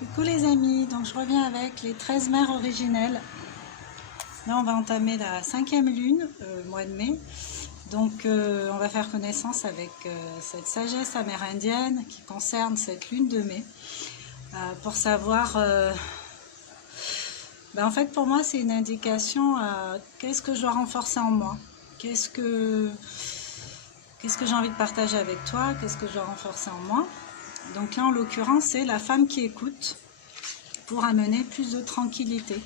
Coucou les amis, donc je reviens avec les 13 mères originelles. Là on va entamer la 5e lune, mois de mai. Donc on va faire connaissance avec cette sagesse amérindienne qui concerne cette lune de mai. Pour savoir, en fait pour moi c'est une indication à qu'est-ce que je dois renforcer en moi. Qu'est-ce que j'ai envie de partager avec toi, qu'est-ce que je dois renforcer en moi. Donc là en l'occurrence c'est la femme qui écoute pour amener plus de tranquillité.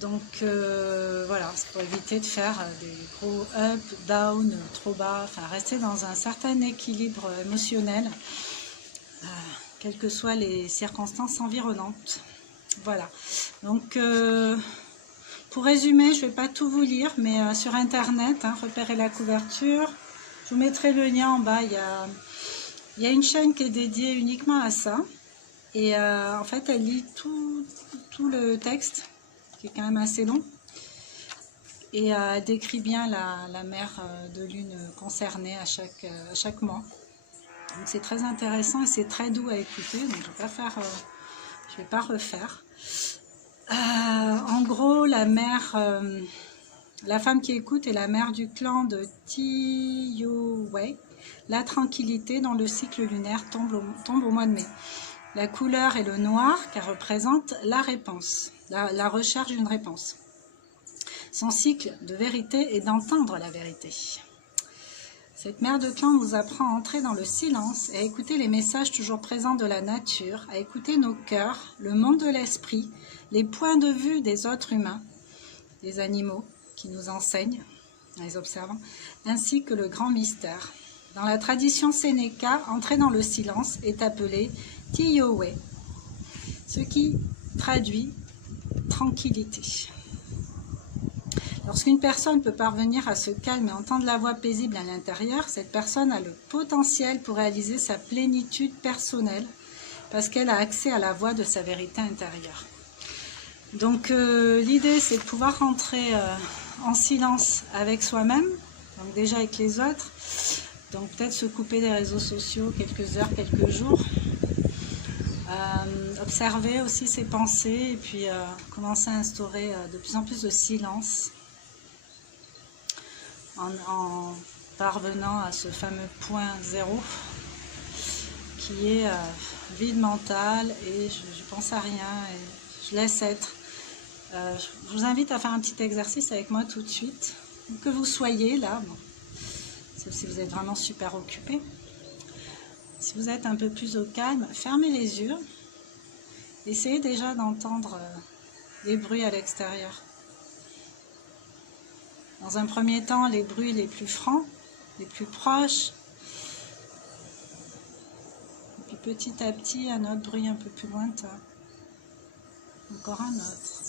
Donc voilà, c'est pour éviter de faire des gros up, down, trop bas, enfin rester dans un certain équilibre émotionnel, quelles que soient les circonstances environnantes. Voilà, donc pour résumer, je ne vais pas tout vous lire, mais sur internet, repérez la couverture, je vous mettrai le lien en bas, il y a une chaîne qui est dédiée uniquement à ça. Et en fait, elle lit tout le texte, qui est quand même assez long. Et elle décrit bien la mère de lune concernée à chaque mois. Donc c'est très intéressant et c'est très doux à écouter. Donc je vais pas refaire. En gros, la femme qui écoute est la mère du clan de Tiyoway. La tranquillité dans le cycle lunaire tombe au mois de mai. La couleur est le noir car représente la réponse, la recherche d'une réponse. Son cycle de vérité est d'entendre la vérité. Cette mère de clan nous apprend à entrer dans le silence et à écouter les messages toujours présents de la nature, à écouter nos cœurs, le monde de l'esprit, les points de vue des autres humains, des animaux qui nous enseignent en les observant, ainsi que le grand mystère. Dans la tradition Sénéca, entrer dans le silence est appelé Tiyoway, ce qui traduit tranquillité. Lorsqu'une personne peut parvenir à se calmer et entendre la voix paisible à l'intérieur, cette personne a le potentiel pour réaliser sa plénitude personnelle parce qu'elle a accès à la voix de sa vérité intérieure. Donc l'idée c'est de pouvoir rentrer en silence avec soi-même, donc déjà avec les autres, donc peut-être se couper des réseaux sociaux quelques heures, quelques jours. Observer aussi ses pensées et puis commencer à instaurer de plus en plus de silence en parvenant à ce fameux point zéro qui est vide mental et je pense à rien et je laisse être. Je vous invite à faire un petit exercice avec moi tout de suite, que vous soyez là, bon, sauf si vous êtes vraiment super occupé. Si vous êtes un peu plus au calme, fermez les yeux. Essayez déjà d'entendre les bruits à l'extérieur. Dans un premier temps, les bruits les plus francs, les plus proches. Et puis petit à petit, un autre bruit un peu plus lointain. Encore un autre.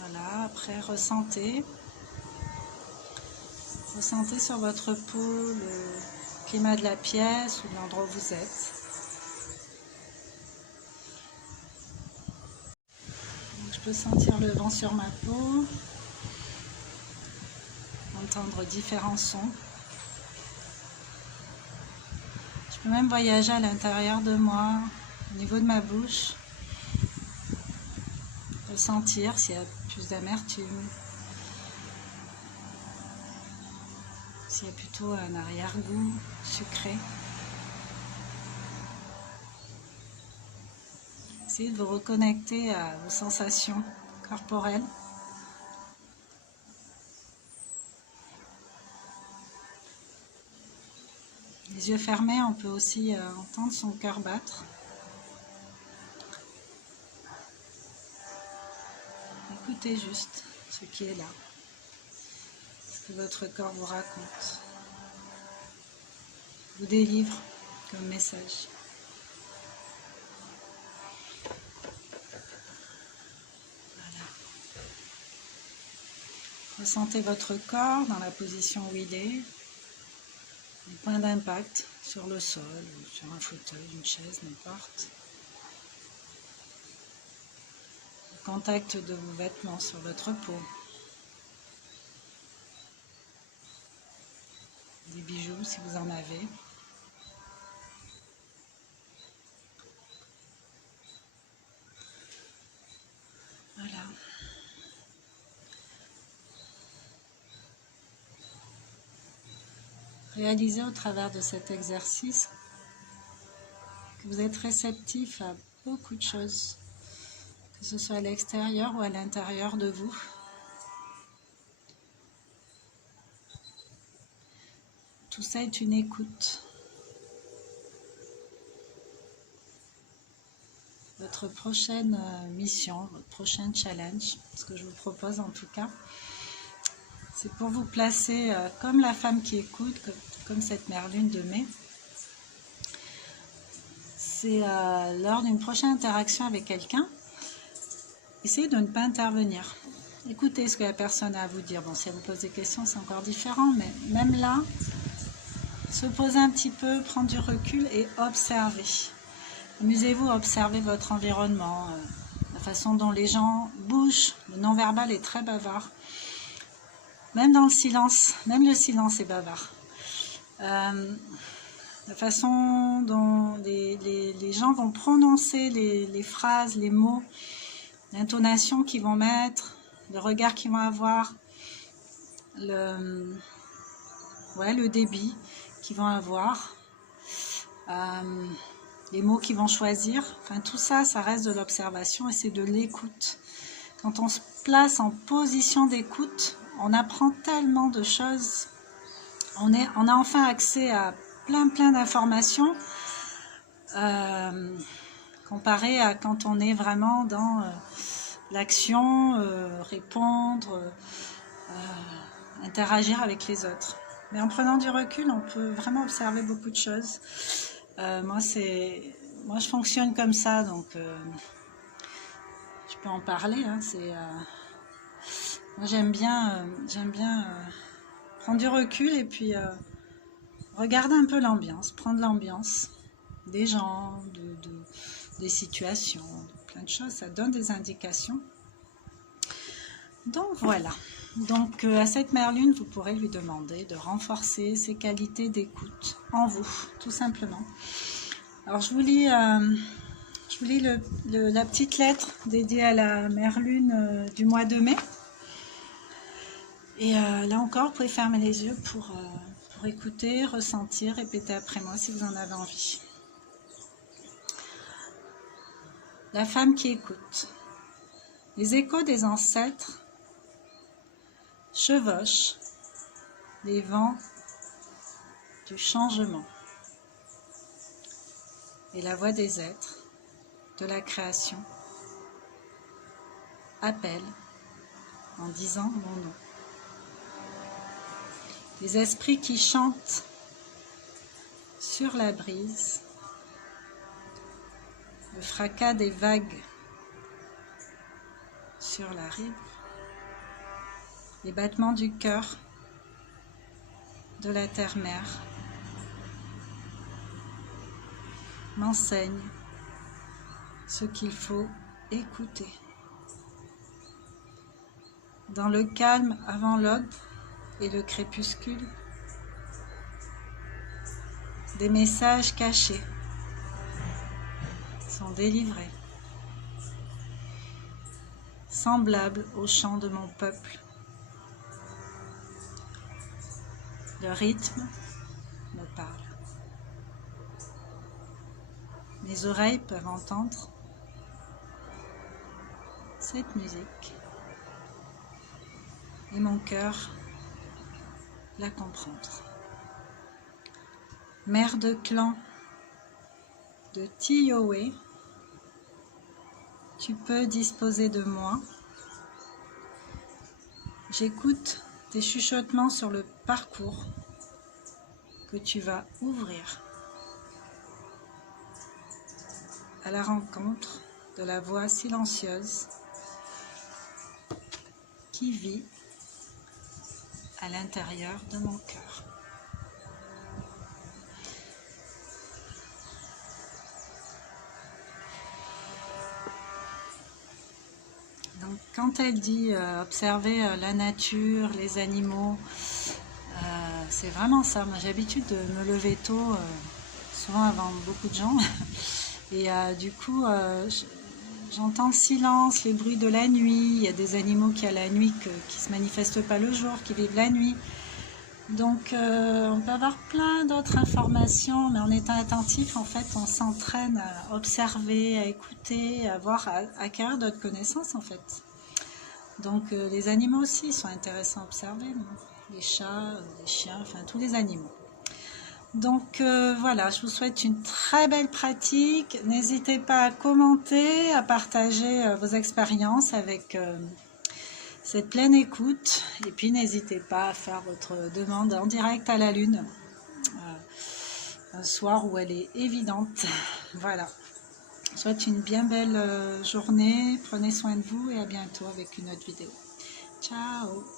Voilà, après ressentez. Ressentez sur votre peau le climat de la pièce ou de l'endroit où vous êtes. Donc, je peux sentir le vent sur ma peau, entendre différents sons. Je peux même voyager à l'intérieur de moi, au niveau de ma bouche, ressentir s'il y a plus d'amertume, s'il y a plutôt un arrière-goût sucré. Essayez de vous reconnecter à vos sensations corporelles. Les yeux fermés, on peut aussi entendre son cœur battre. Écoutez juste ce qui est là, ce que votre corps vous raconte, vous délivre comme message. Ressentez votre corps dans la position où il est, les points d'impact sur le sol, ou sur un fauteuil, une chaise, n'importe. Le contact de vos vêtements sur votre peau. Des bijoux si vous en avez. réalisez au travers de cet exercice que vous êtes réceptif à beaucoup de choses, que ce soit à l'extérieur ou à l'intérieur de vous. Tout ça est une écoute. Votre prochaine mission, votre prochain challenge, ce que je vous propose en tout cas, c'est pour vous placer comme la femme qui écoute, comme cette mère lune de mai. C'est lors d'une prochaine interaction avec quelqu'un, essayez de ne pas intervenir. Écoutez ce que la personne a à vous dire. Bon, si elle vous pose des questions, c'est encore différent, mais même là, se poser un petit peu, prendre du recul et observer. Amusez-vous à observer votre environnement, la façon dont les gens bougent. Le non-verbal est très bavard. Même dans le silence est bavard. La façon dont les gens vont prononcer les phrases, les mots, l'intonation qu'ils vont mettre, le regard qu'ils vont avoir, le débit qu'ils vont avoir, les mots qu'ils vont choisir. Enfin, tout ça, ça reste de l'observation et c'est de l'écoute. Quand on se place en position d'écoute, on apprend tellement de choses. On a enfin accès à plein d'informations comparé à quand on est vraiment dans l'action, répondre, interagir avec les autres. Mais en prenant du recul, on peut vraiment observer beaucoup de choses. Moi, je fonctionne comme ça, donc je peux en parler. Hein, moi, j'aime bien prendre du recul et puis regarder un peu l'ambiance, prendre l'ambiance des gens, des situations, de plein de choses. Ça donne des indications. Donc voilà. Donc à cette mère lune, vous pourrez lui demander de renforcer ses qualités d'écoute en vous, tout simplement. Alors je vous lis la petite lettre dédiée à la mère lune du mois de mai. Et là encore, vous pouvez fermer les yeux pour écouter, ressentir, répéter après moi si vous en avez envie. La femme qui écoute. Les échos des ancêtres chevauchent les vents du changement. Et la voix des êtres de la création appelle en disant mon nom. Les esprits qui chantent sur la brise, le fracas des vagues sur la rive, les battements du cœur de la terre-mère m'enseignent ce qu'il faut écouter. Dans le calme avant l'aube et le crépuscule, des messages cachés sont délivrés, semblables au chant de mon peuple. Le rythme me parle. Mes oreilles peuvent entendre cette musique et mon cœur la comprendre. Mère de clan de Tioé, tu peux disposer de moi. J'écoute tes chuchotements sur le parcours que tu vas ouvrir à la rencontre de la voix silencieuse qui vit à l'intérieur de mon cœur. Donc, quand elle dit observer la nature, les animaux, c'est vraiment ça. Moi, j'ai l'habitude de me lever tôt, souvent avant beaucoup de gens. Et du coup, j'entends le silence, les bruits de la nuit. Il y a des animaux qui, à la nuit, qui ne se manifestent pas le jour, qui vivent la nuit. Donc, on peut avoir plein d'autres informations, mais en étant attentif, en fait, on s'entraîne à observer, à écouter, à voir, à acquérir d'autres connaissances, en fait. Donc, les animaux aussi sont intéressants à observer, les chats, les chiens, enfin, tous les animaux. Donc, voilà, je vous souhaite une très belle pratique. N'hésitez pas à commenter, à partager vos expériences avec cette pleine écoute. Et puis n'hésitez pas à faire votre demande en direct à la Lune, un soir où elle est évidente. Voilà. Je vous souhaite une bien belle journée. Prenez soin de vous et à bientôt avec une autre vidéo. Ciao!